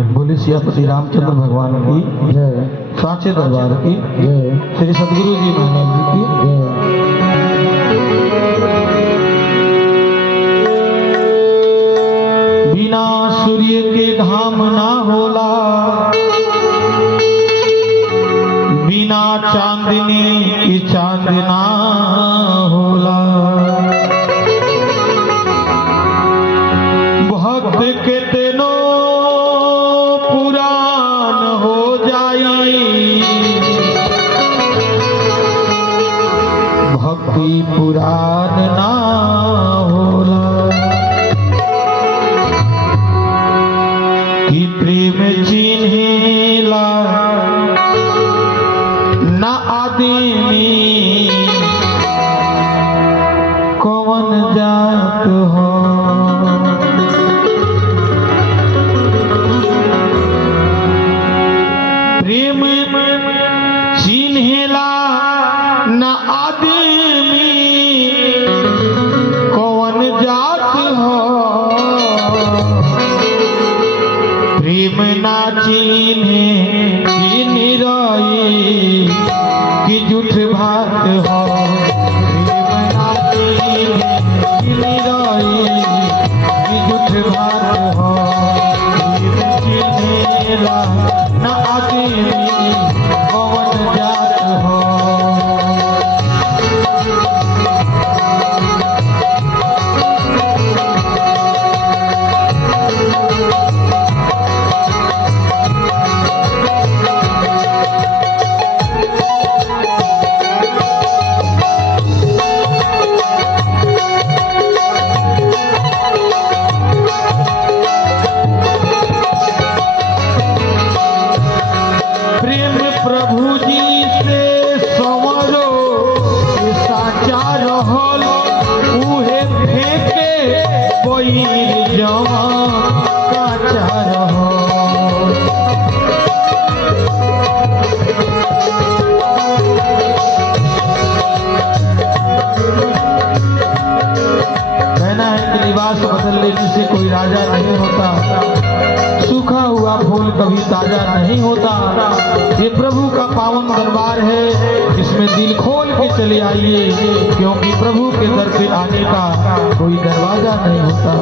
बोले सियापति रामचंद्र भगवान की जय, सांचे दरबार की जय, श्री सदगुरु जी महाराज जी की जय। बिना सूर्य के घाम ना होला, बिना चांदनी की चांद ना होला। भक्त के तेनो पुरान हो जाई, भक्ति पुरान ना होला। कि प्रेम चिन्हेला ना आदमी कौन जात हो। प्रेम चिन्हेला ना आदमी कौन जात हो। प्रेम ना चिन्हे की निराई की झूठ बात हो। प्रेम ना चिन्हे की निराई की झूठ बात हो। प्रेम चिन्हेला ना आदमी कौन जात हो। प्रभु जी से संवरो साचा रहल, उहे फेंके बैल जवा काचा रहल। कहना है कि लिबास बदल लेने से कोई राजा नहीं होता, सूखा हुआ फूल कभी ताजा नहीं होता। ये प्रभु का पावन दरबार है, इसमें दिल खोल के चले आइए, क्योंकि प्रभु के दर पे आने का कोई दरवाजा नहीं होता।